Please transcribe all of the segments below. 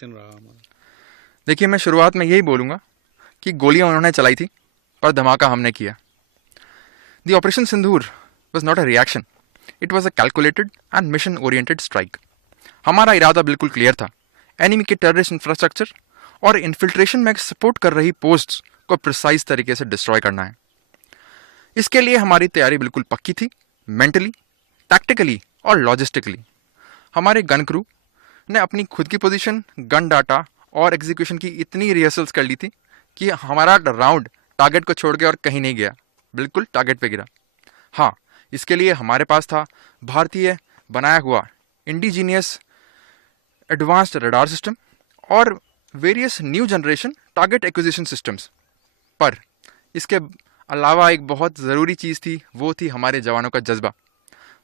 Action रहा हमारा? देखिए, मैं शुरुआत में यही बोलूँगा कि गोलियाँ उन्होंने चलाई थी पर धमाका हमने किया। The operation Sindoor was not a reaction, it was a calculated and mission oriented strike. हमारा इरादा बिल्कुल क्लियर था, एनिमी के टेररिस्ट इंफ्रास्ट्रक्चर और इन्फिल्ट्रेशन में सपोर्ट कर रही पोस्ट्स को प्रिसाइज तरीके से डिस्ट्रॉय करना है। इसके लिए हमारी तैयारी बिल्कुल पक्की थी, मेंटली, टैक्टिकली और लॉजिस्टिकली। हमारे गन क्रू ने अपनी खुद की पोजीशन, गन डाटा और एग्जीक्यूशन की इतनी रिहर्सल्स कर ली थी कि हमारा राउंड टारगेट को छोड़ के और कहीं नहीं गया, बिल्कुल टारगेट पे गिरा। हाँ, इसके लिए हमारे पास था भारतीय बनाया हुआ इंडिजीनियस एडवांस्ड रडार सिस्टम और various new generation target acquisition systems. पर इसके अलावा एक बहुत ज़रूरी चीज़ थी, वो थी हमारे जवानों का जज्बा।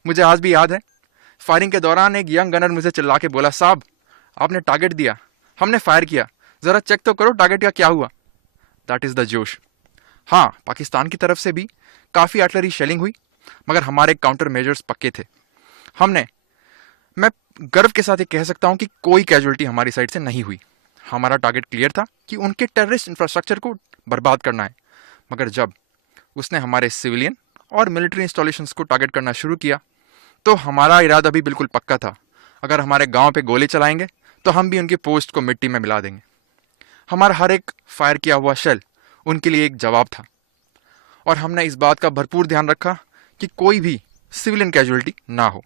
मुझे आज भी याद है, फायरिंग के दौरान एक यंग गनर मुझे चिल्ला के बोला, साहब आपने टारगेट दिया, हमने फायर किया, ज़रा चेक तो करो टारगेट का क्या हुआ। दैट इज़ द जोश। हाँ, पाकिस्तान की तरफ से भी काफ़ी आर्टिलरी शेलिंग हुई, मगर हमारे काउंटर मेजर्स पक्के थे। मैं गर्व के साथ ये कह सकता हूँ कि कोई कैजुअलिटी हमारी साइड से नहीं हुई। हमारा टारगेट क्लियर था कि उनके टेररिस्ट इंफ्रास्ट्रक्चर को बर्बाद करना है। मगर जब उसने हमारे सिविलियन और मिलिट्री इंस्टॉलेशंस को टारगेट करना शुरू किया, तो हमारा इरादा भी बिल्कुल पक्का था, अगर हमारे गांव पे गोली चलाएंगे तो हम भी उनकी पोस्ट को मिट्टी में मिला देंगे। हमारा हर एक फायर किया हुआ शेल उनके लिए एक जवाब था, और हमने इस बात का भरपूर ध्यान रखा कि कोई भी सिविलियन कैजुअलिटी ना हो।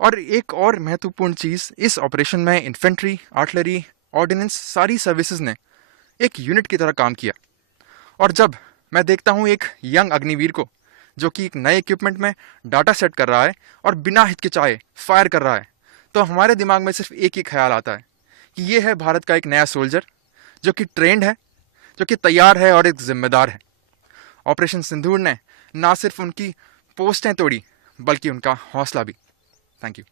और एक और महत्वपूर्ण चीज़, इस ऑपरेशन में इन्फेंट्री, आर्टिलरी, ऑर्डिनेंस, सारी सर्विसेज ने एक यूनिट की तरह काम किया। और जब मैं देखता हूँ एक यंग अग्निवीर को जो कि एक नए इक्विपमेंट में डाटा सेट कर रहा है और बिना हिचकिचाए फायर कर रहा है, तो हमारे दिमाग में सिर्फ एक ही ख्याल आता है कि ये है भारत का एक नया सोल्जर जो कि ट्रेंड है, जो कि तैयार है और एक जिम्मेदार है। ऑपरेशन सिंदूर ने ना सिर्फ उनकी पोस्टें तोड़ी बल्कि उनका हौसला भी। Thank you.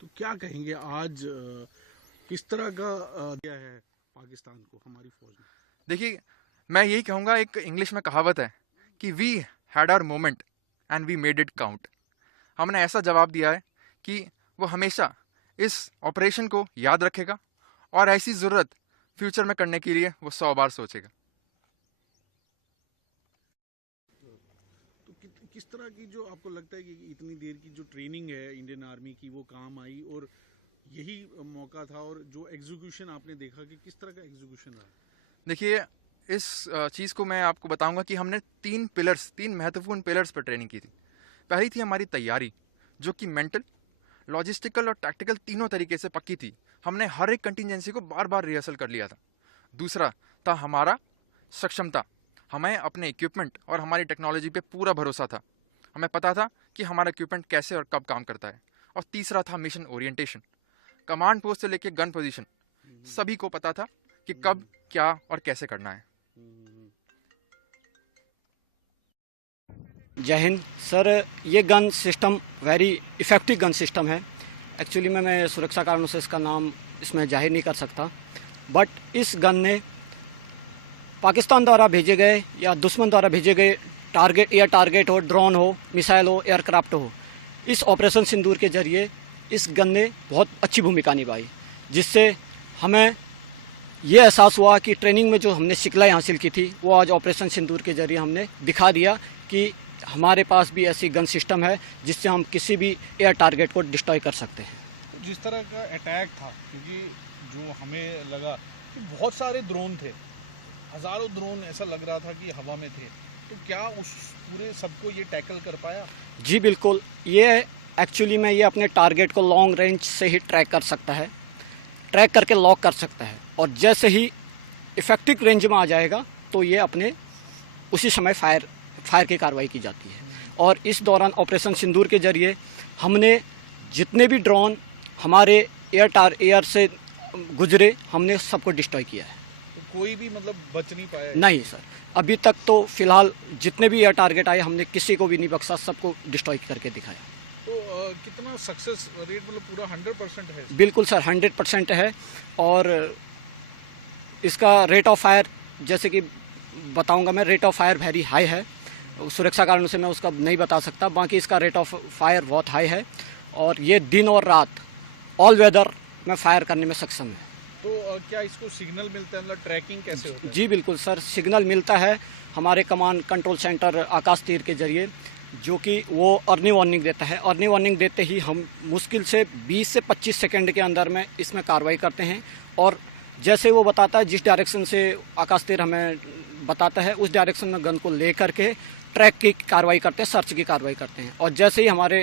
तो क्या कहेंगे आज किस तरह का दिया है पाकिस्तान को हमारी फौज ने? देखिए, मैं यही कहूँगा, एक इंग्लिश में कहावत है कि we had our moment and we made it count. हमने ऐसा जवाब दिया है कि वो हमेशा इस ऑपरेशन को याद रखेगा और ऐसी ज़रूरत फ्यूचर में करने के लिए वो 100 बार सोचेगा। तो किस तरह की जो आपको लगता है कि इतनी देर की जो ट्रेनिंग है इंडियन आर्मी की वो काम आई, और यही मौका था, और जो एग्जीक्यूशन आपने देखा कि किस तरह का एग्जीक्यूशन रहा? देखिए, इस चीज़ को मैं आपको बताऊंगा कि हमने तीन महत्वपूर्ण पिलर्स पर ट्रेनिंग की थी। पहली थी हमारी तैयारी, जो कि मेंटल, लॉजिस्टिकल और टैक्टिकल तीनों तरीके से पक्की थी। हमने हर एक कंटिजेंसी को बार बार रिहर्सल कर लिया था। दूसरा था हमारा सक्षमता, हमें अपने इक्विपमेंट और हमारी टेक्नोलॉजी पे पूरा भरोसा था, हमें पता था कि हमारा इक्विपमेंट कैसे और कब काम करता है। और तीसरा था मिशन ओरिएंटेशन, कमांड पोस्ट से लेकर गन पोजीशन, सभी को पता था कि कब, क्या और कैसे करना है। जय हिंद सर। ये gun system very effective gun system है। एक्चुअली मैं सुरक्षा कारणों से इसका नाम इसमें जाहिर नहीं कर सकता, बट इस गन ने पाकिस्तान द्वारा भेजे गए या दुश्मन द्वारा भेजे गए टारगेट, एयर टारगेट हो, ड्रोन हो, मिसाइल हो, एयरक्राफ्ट हो, इस ऑपरेशन सिंदूर के जरिए इस गन ने बहुत अच्छी भूमिका निभाई, जिससे हमें ये एहसास हुआ कि ट्रेनिंग में जो हमने सिखलाई हासिल की थी वो आज ऑपरेशन सिंदूर के जरिए हमने दिखा दिया कि हमारे पास भी ऐसी गन सिस्टम है जिससे हम किसी भी एयर टारगेट को डिस्ट्रॉय कर सकते हैं। जिस तरह का अटैक था, क्योंकि जो हमें लगा कि बहुत सारे ड्रोन थे, हज़ारों ड्रोन, ऐसा लग रहा था कि हवा में थे, तो क्या उस पूरे सबको ये टैकल कर पाया? जी बिल्कुल। ये एक्चुअली में ये अपने टारगेट को लॉन्ग रेंज से ही ट्रैक कर सकता है, ट्रैक करके लॉक कर सकता है, और जैसे ही इफेक्टिव रेंज में आ जाएगा तो ये अपने उसी समय फायर की कार्रवाई की जाती है। और इस दौरान ऑपरेशन सिंदूर के जरिए हमने जितने भी ड्रोन हमारे एयर से गुजरे, हमने सबको डिस्ट्रॉय किया है। तो कोई भी मतलब बच नहीं पाया? नहीं सर, अभी तक तो फिलहाल जितने भी एयर टारगेट आए हमने किसी को भी नहीं बख्शा, सबको डिस्ट्रॉय करके दिखाया। तो कितना सक्सेस रेट, मतलब पूरा 100% है? बिल्कुल सर, 100% है। और इसका रेट ऑफ फायर, जैसे कि बताऊंगा मैं, rate of fire very high है। सुरक्षा कारणों से मैं उसका नहीं बता सकता, बाकी इसका रेट ऑफ फायर बहुत हाई है, और ये दिन और रात ऑल वेदर में फायर करने में सक्षम है। क्या इसको सिग्नल मिलता है, मतलब ट्रैकिंग कैसे होता है? जी बिल्कुल सर, सिग्नल मिलता है हमारे कमांड कंट्रोल सेंटर आकाश तीर के जरिए, जो कि वो अर्ली वार्निंग देता है। अर्ली वार्निंग देते ही हम मुश्किल से 20 से 25 सेकंड के अंदर में इसमें कार्रवाई करते हैं, और जैसे वो बताता है जिस डायरेक्शन से आकाश तीर हमें बताता है उस डायरेक्शन में गन को ले करके ट्रैक की कार्रवाई करते हैं, सर्च की कार्रवाई करते हैं, और जैसे ही हमारे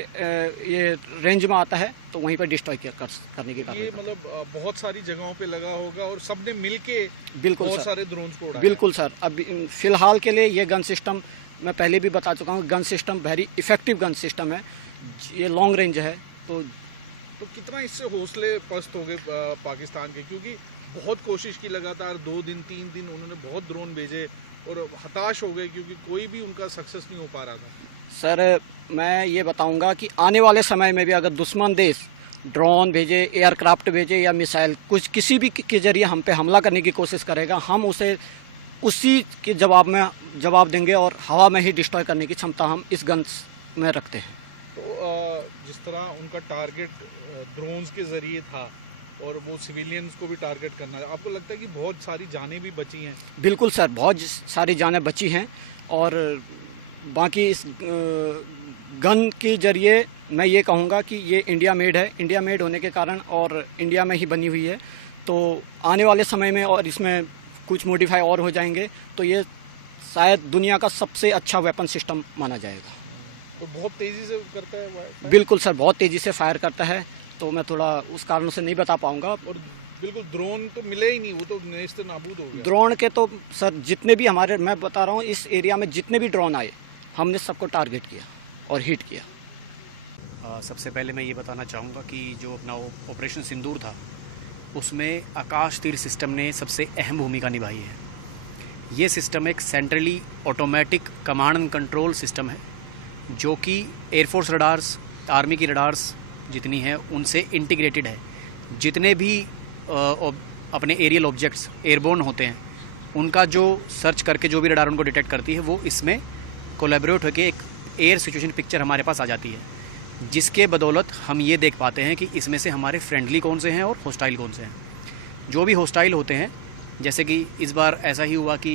ये रेंज में आता है तो वहीं पर डिस्ट्रॉय करने की कार्रवाई। ये मतलब बहुत सारी जगहों पे लगा होगा और सबने मिलके बिल्कुल बहुत सर, सारे ड्रोन्स को उड़ाया। बिल्कुल सर। अब फिलहाल के लिए ये गन सिस्टम मैं पहले भी बता चुका हूँ, gun system very effective gun system है, ये लॉन्ग रेंज है। तो कितना इससे हौसले पस्त हो गए पाकिस्तान के, क्योंकि बहुत कोशिश की लगातार 2 दिन 3 दिन उन्होंने बहुत ड्रोन भेजे और हताश हो गए क्योंकि कोई भी उनका सक्सेस नहीं हो पा रहा था। सर मैं ये बताऊंगा कि आने वाले समय में भी अगर दुश्मन देश ड्रोन भेजे, एयरक्राफ्ट भेजे या मिसाइल कुछ किसी भी के जरिए हम पे हमला करने की कोशिश करेगा, हम उसे उसी के जवाब देंगे और हवा में ही डिस्ट्रॉय करने की क्षमता हम इस गन में रखते हैं। तो जिस तरह उनका टारगेट ड्रोन्स के जरिए था और वो सिविलियंस को भी टारगेट करना है, आपको लगता है कि बहुत सारी जानें भी बची हैं? बिल्कुल सर, बहुत सारी जानें बची हैं, और बाकी इस गन के जरिए मैं ये कहूँगा कि ये इंडिया मेड है। इंडिया मेड होने के कारण और इंडिया में ही बनी हुई है, तो आने वाले समय में और इसमें कुछ मॉडिफाई और हो जाएंगे तो ये शायद दुनिया का सबसे अच्छा वेपन सिस्टम माना जाएगा। तो बहुत तेज़ी से करता है फायर? बिल्कुल सर, बहुत तेज़ी से फायर करता है, तो मैं थोड़ा उस कारणों से नहीं बता पाऊँगा। और बिल्कुल ड्रोन तो मिले ही नहीं, वो तो नेस्त नाबूद हो गया। ड्रोन के तो सर जितने भी हमारे, मैं बता रहा हूँ इस एरिया में जितने भी ड्रोन आए हमने सबको टारगेट किया और हिट किया। सबसे पहले मैं ये बताना चाहूँगा कि जो अपना ऑपरेशन सिंदूर था उसमें आकाश तीर सिस्टम ने सबसे अहम भूमिका निभाई है। ये सिस्टम एक centrally automatic command and control system है, जो कि एयरफोर्स रडार्स, आर्मी की रडार्स जितनी हैं उनसे इंटीग्रेटेड है। जितने भी अपने एरियल ऑब्जेक्ट्स एयरबोर्न होते हैं उनका जो सर्च करके जो भी रडार उनको डिटेक्ट करती है वो इसमें कोलैबोरेट होकर एक एयर सिचुएशन पिक्चर हमारे पास आ जाती है, जिसके बदौलत हम ये देख पाते हैं कि इसमें से हमारे फ्रेंडली कौन से हैं और हॉस्टाइल कौन से हैं। जो भी हॉस्टाइल होते हैं, जैसे कि इस बार ऐसा ही हुआ कि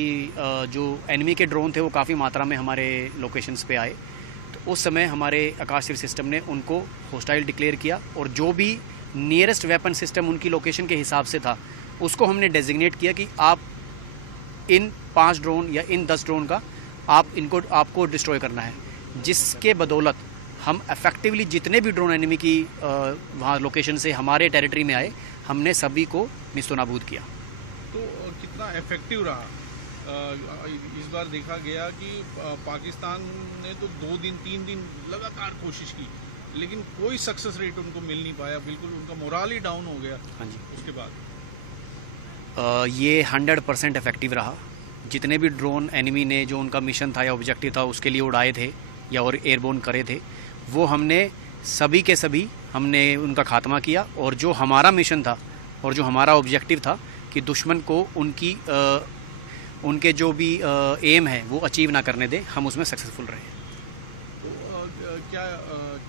जो एनिमी के ड्रोन थे वो काफ़ी मात्रा में हमारे लोकेशंस पे आए, तो उस समय हमारे आकाश तीर सिस्टम ने उनको हॉस्टाइल डिक्लेयर किया, और जो भी नियरेस्ट वेपन सिस्टम उनकी लोकेशन के हिसाब से था उसको हमने डेजिग्नेट किया कि आप इन 5 ड्रोन या इन 10 ड्रोन का आपको डिस्ट्रॉय करना है, जिसके बदौलत हम इफेक्टिवली जितने भी ड्रोन एनिमी की वहाँ लोकेशन से हमारे टेरिटरी में आए हमने सभी को निस्तोनाबूद किया। तो कितना इफेक्टिव रहा? इस बार देखा गया कि पाकिस्तान ने तो 2 दिन 3 दिन लगातार कोशिश की, लेकिन कोई सक्सेस रेट उनको मिल नहीं पाया, बिल्कुल उनका मोराल ही डाउन हो गया। हाँ जी, उसके बाद ये 100% इफेक्टिव रहा। जितने भी ड्रोन एनिमी ने जो उनका मिशन था या ऑब्जेक्टिव था उसके लिए उड़ाए थे या और एयरबोर्न करे थे, वो हमने सभी के सभी हमने उनका खात्मा किया, और जो हमारा मिशन था और जो हमारा ऑब्जेक्टिव था कि दुश्मन को उनके जो भी एम है वो अचीव ना करने दें, हम उसमें सक्सेसफुल रहे। तो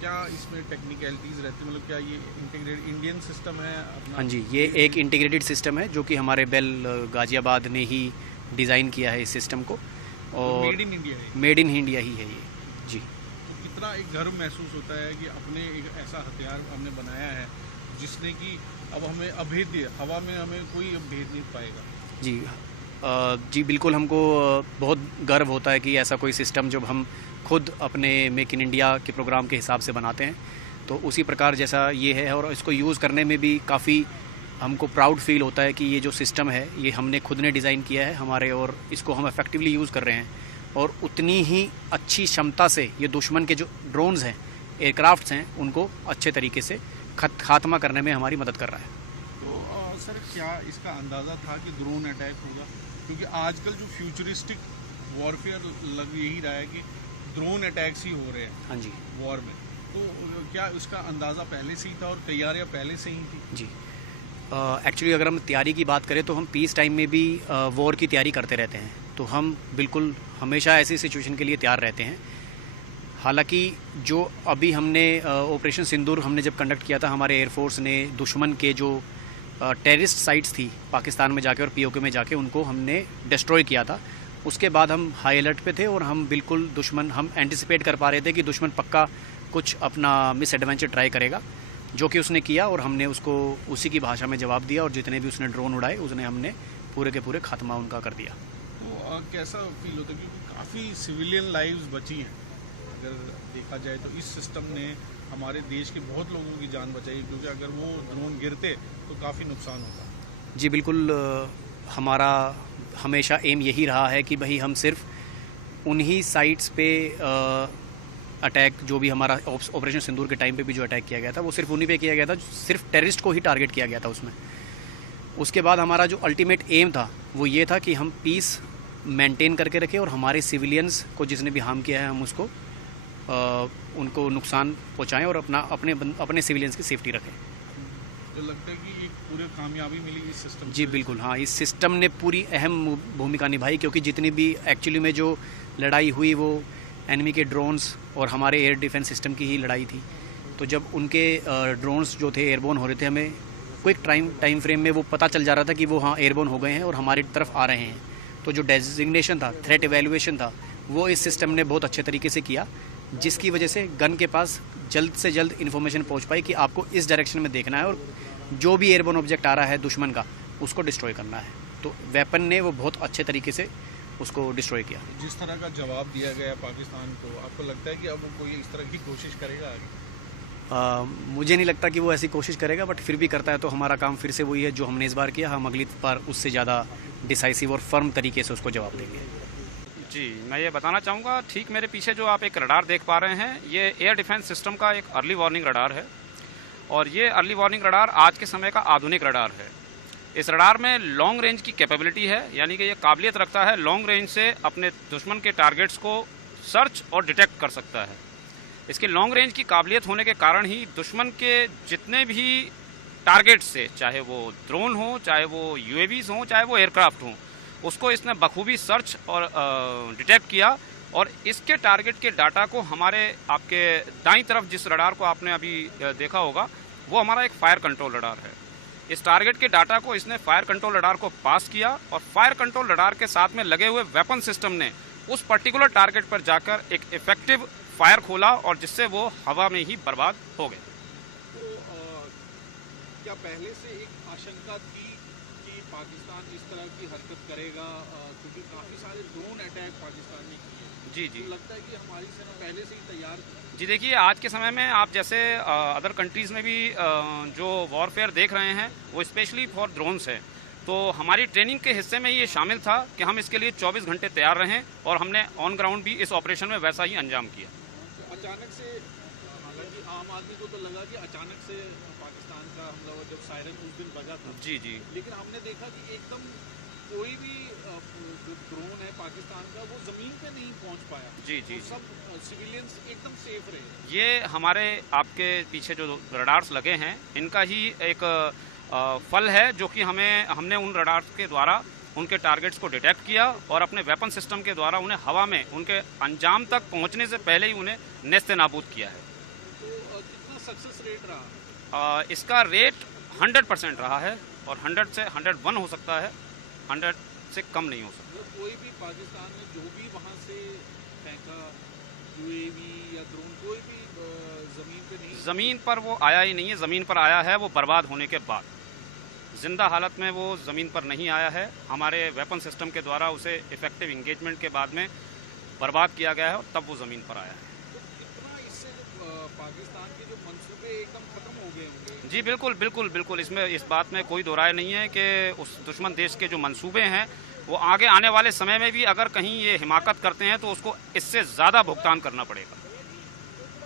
क्या इसमें टेक्निकलिटीज़ रहती, मतलब क्या ये इंटीग्रेटेड इंडियन सिस्टम है अपना? हाँ जी, ये एक इंटीग्रेटेड सिस्टम है जो कि हमारे बेल गाजियाबाद ने ही डिज़ाइन किया है इस सिस्टम को, और मेड इन इंडिया है। मेड इन इंडिया ही है ये जी। तो कितना एक गर्व महसूस होता है कि अपने एक ऐसा हथियार हमने बनाया है जिसने कि अब हमें अभेद्य, हवा में हमें कोई भेद नहीं पाएगा। जी जी बिल्कुल, हमको बहुत गर्व होता है कि ऐसा कोई सिस्टम जब हम खुद अपने मेक इन इंडिया के प्रोग्राम के हिसाब से बनाते हैं, तो उसी प्रकार जैसा ये है, और इसको यूज़ करने में भी काफ़ी हमको प्राउड फील होता है कि ये जो सिस्टम है ये हमने खुद ने डिज़ाइन किया है हमारे, और इसको हम इफेक्टिवली यूज़ कर रहे हैं, और उतनी ही अच्छी क्षमता से ये दुश्मन के जो ड्रोन्स हैं, एयरक्राफ्ट्स हैं, उनको अच्छे तरीके से खात्मा करने में हमारी मदद कर रहा है। तो सर क्या इसका अंदाज़ा था कि ड्रोन अटैक होगा? क्योंकि आजकल जो फ्यूचरिस्टिक वॉरफेयर लग यही रहा है कि ड्रोन अटैक्स ही हो रहे हैं हाँ जी, वॉर में, तो क्या उसका अंदाज़ा पहले से ही था और तैयारियां पहले से ही थी? जी एक्चुअली अगर हम तैयारी की बात करें तो हम पीस टाइम में भी वॉर की तैयारी करते रहते हैं, तो हम बिल्कुल हमेशा ऐसी सिचुएशन के लिए तैयार रहते हैं। हालांकि जो अभी हमने ऑपरेशन सिंदूर हमने जब कंडक्ट किया था, हमारे एयरफोर्स ने दुश्मन के जो टेररिस्ट साइट्स थी पाकिस्तान में जाके और पीओके में जाके उनको हमने डिस्ट्रॉय किया था। उसके बाद हम हाई अलर्ट पे थे और हम बिल्कुल हम एंटिसिपेट कर पा रहे थे कि दुश्मन पक्का कुछ अपना मिस एडवेंचर ट्राई करेगा, जो कि उसने किया और हमने उसको उसी की भाषा में जवाब दिया और जितने भी उसने ड्रोन उड़ाए उसने हमने पूरे के पूरे खात्मा उनका कर दिया। तो कैसा फील होता है, क्योंकि काफ़ी सिविलियन लाइव्स बची हैं अगर देखा जाए तो इस सिस्टम ने हमारे देश के बहुत लोगों की जान बचाई, क्योंकि अगर वो ड्रोन गिरते तो काफ़ी नुकसान होता। जी बिल्कुल, हमारा हमेशा एम यही रहा है कि भाई हम सिर्फ उन्हीं साइट्स पे अटैक, जो भी हमारा ऑपरेशन सिंदूर के टाइम पे भी जो अटैक किया गया था वो सिर्फ उन्हीं पे किया गया था, सिर्फ टेररिस्ट को ही टारगेट किया गया था उसमें। उसके बाद हमारा जो अल्टीमेट एम था वो ये था कि हम पीस मेंटेन करके रखें और हमारे सिविलियंस को जिसने भी हार्म किया है हम उसको उनको नुकसान पहुंचाएं और अपने सिविलियंस की सेफ्टी रखें। जो लगता है कि ये पूरी कामयाबी मिली इस सिस्टम जी बिल्कुल, हाँ, इस सिस्टम ने पूरी अहम भूमिका निभाई, क्योंकि जितनी भी एक्चुअली में जो लड़ाई हुई वो एनिमी के ड्रोन्स और हमारे एयर डिफेंस सिस्टम की ही लड़ाई थी। तो जब उनके ड्रोन्स जो थे एयरबोर्न हो रहे थे, हमें क्विक टाइम फ्रेम में वो पता चल जा रहा था कि वो हाँ एयरबोर्न हो गए हैं और हमारी तरफ आ रहे हैं। तो जो डेजिग्नेशन था, थ्रेट एवेल्युएशन था, वो इस सिस्टम ने बहुत अच्छे तरीके से किया, जिसकी वजह से गन के पास जल्द से जल्द इन्फॉर्मेशन पहुंच पाई कि आपको इस डायरेक्शन में देखना है और जो भी एयरबोर्न ऑब्जेक्ट आ रहा है दुश्मन का उसको डिस्ट्रॉय करना है। तो वेपन ने वो बहुत अच्छे तरीके से उसको डिस्ट्रॉय किया। जिस तरह का जवाब दिया गया पाकिस्तान को, आपको लगता है कि अब वो कोई इस तरह की कोशिश करेगा आगे? मुझे नहीं लगता कि वो ऐसी कोशिश करेगा, बट फिर भी करता है तो हमारा काम फिर से वही है जो हमने इस बार किया। हम अगली बार उससे ज़्यादा डिसाइसिव और फर्म तरीके से उसको जवाब देंगे। जी, मैं ये बताना चाहूँगा, ठीक मेरे पीछे जो आप एक रडार देख पा रहे हैं, ये एयर डिफेंस सिस्टम का एक अर्ली वार्निंग रडार है और ये अर्ली वार्निंग रडार आज के समय का आधुनिक रडार है। इस रडार में लॉन्ग रेंज की कैपेबिलिटी है, यानी कि ये काबिलियत रखता है लॉन्ग रेंज से अपने दुश्मन के टारगेट्स को सर्च और डिटेक्ट कर सकता है। इसकी लॉन्ग रेंज की काबिलियत होने के कारण ही दुश्मन के जितने भी टारगेट्स से, चाहे वो ड्रोन हो, चाहे वो यूएवीज हों, चाहे वो एयरक्राफ्ट हों, उसको इसने बखूबी सर्च और डिटेक्ट किया और इसके टारगेट के डाटा को हमारे आपके दाईं तरफ जिस रडार को आपने अभी देखा होगा वो हमारा एक फायर कंट्रोल रडार है। इस टारगेट के डाटा को इसने फायर कंट्रोल रडार को पास किया और फायर कंट्रोल रडार के साथ में लगे हुए वेपन सिस्टम ने उस पर्टिकुलर टारगेट पर जाकर एक इफेक्टिव फायर खोला और जिससे वो हवा में ही बर्बाद हो गए। तो क्या पहले से एक आशंका थी कि पाकिस्तान इस तरह की हरकत करेगा, क्योंकि काफ़ी सारे ड्रोन अटैक पाकिस्तान ने किए? जी जी, तो लगता है कि हमारी सेना पहले से ही तैयार थी? जी देखिए, आज के समय में आप जैसे अदर कंट्रीज़ में भी जो वॉरफेयर देख रहे हैं वो स्पेशली फॉर ड्रोन्स है, तो हमारी ट्रेनिंग के हिस्से में ये शामिल था कि हम इसके लिए 24 घंटे तैयार रहें और हमने ऑन ग्राउंड भी इस ऑपरेशन में वैसा ही अंजाम किया। तो अचानक से, हालांकि आम आदमी को तो लगा कि अचानक से पाकिस्तान का हमला, जब सायरन उस दिन बजा था, जी जी, लेकिन हमने देखा कि एकदम कोई भी जो ड्रोन है पाकिस्तान का वो ज़मीन पे नहीं पहुंच पाया। जी जी, तो सब सिविलियंस एकदम सेफ रहे। ये हमारे आपके पीछे जो रडार्स लगे हैं इनका ही एक फल है, जो कि हमने उन रडार्स के द्वारा उनके टारगेट्स को डिटेक्ट किया और अपने वेपन सिस्टम के द्वारा उन्हें हवा में उनके अंजाम तक पहुंचने से पहले ही उन्हें नेस्ते नाबूद किया है। तो कितना सक्सेस रेट रहा? इसका रेट 100% रहा है और 100 से 101 हो सकता है, 100 से कम नहीं हो सकता। कोई भी पाकिस्तान में जो भी वहाँ से फेंका यूएवी या ड्रोन, कोई भी ज़मीन पे नहीं, ज़मीन पर वो आया ही नहीं है। ज़मीन पर आया है वो बर्बाद होने के बाद, जिंदा हालत में वो ज़मीन पर नहीं आया है। हमारे वेपन सिस्टम के द्वारा उसे इफेक्टिव इंगेजमेंट के बाद में बर्बाद किया गया है और तब वो ज़मीन पर आया है। तो कितना इससे पाकिस्तान के जो मंसूबे एकदम ख़त्म हो गए होंगे? जी बिल्कुल बिल्कुल बिल्कुल, इसमें इस बात में कोई दो राय नहीं है कि उस दुश्मन देश के जो मंसूबे हैं वो आगे आने वाले समय में भी अगर कहीं ये हिमाकत करते हैं तो उसको इससे ज़्यादा भुगतान करना पड़ेगा।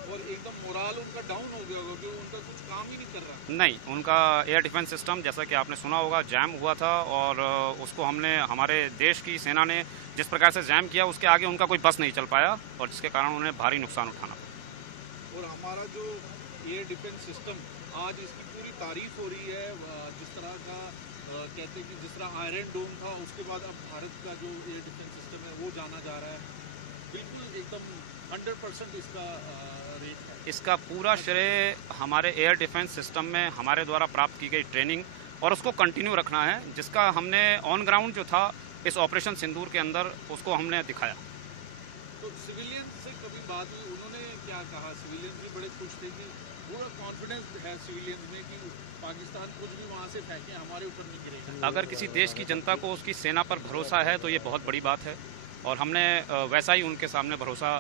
और एकदम मोराल उनका डाउन हो गया होगा, क्योंकि उनका कुछ काम ही नहीं कर रहा। नहीं, उनका एयर डिफेंस सिस्टम, जैसा कि आपने सुना होगा, जैम हुआ था और उसको हमारे देश की सेना ने जिस प्रकार से जैम किया उसके आगे उनका कोई बस नहीं चल पाया और जिसके कारण उन्हें भारी नुकसान उठाना पड़ा। और हमारा जो एयर डिफेंस सिस्टम, आज इसकी पूरी तारीफ हो रही है, जिस तरह का कहते हैं कि जिस तरह आयरन डोम था उसके बाद अब भारत का जो एयर डिफेंस सिस्टम है वो जाना जा रहा है। बिल्कुल एकदम 100% इसका रेट है। इसका पूरा श्रेय हमारे एयर डिफेंस सिस्टम में हमारे द्वारा प्राप्त की गई ट्रेनिंग और उसको कंटिन्यू रखना है, जिसका हमने ऑन ग्राउंड जो था इस ऑपरेशन सिंदूर के अंदर उसको हमने दिखाया। तो सिविलियन से कभी बात हुई, उन्होंने क्या कहा? सिविलियन भी बड़े खुश थे कि पूरा कॉन्फिडेंस है सिविलियन में कि पाकिस्तान कुछ भी वहाँ से फेंके हमारे ऊपर नहीं गिरेगा। अगर किसी देश की जनता को उसकी सेना पर भरोसा है तो ये बहुत बड़ी बात है, और हमने वैसा ही उनके सामने भरोसा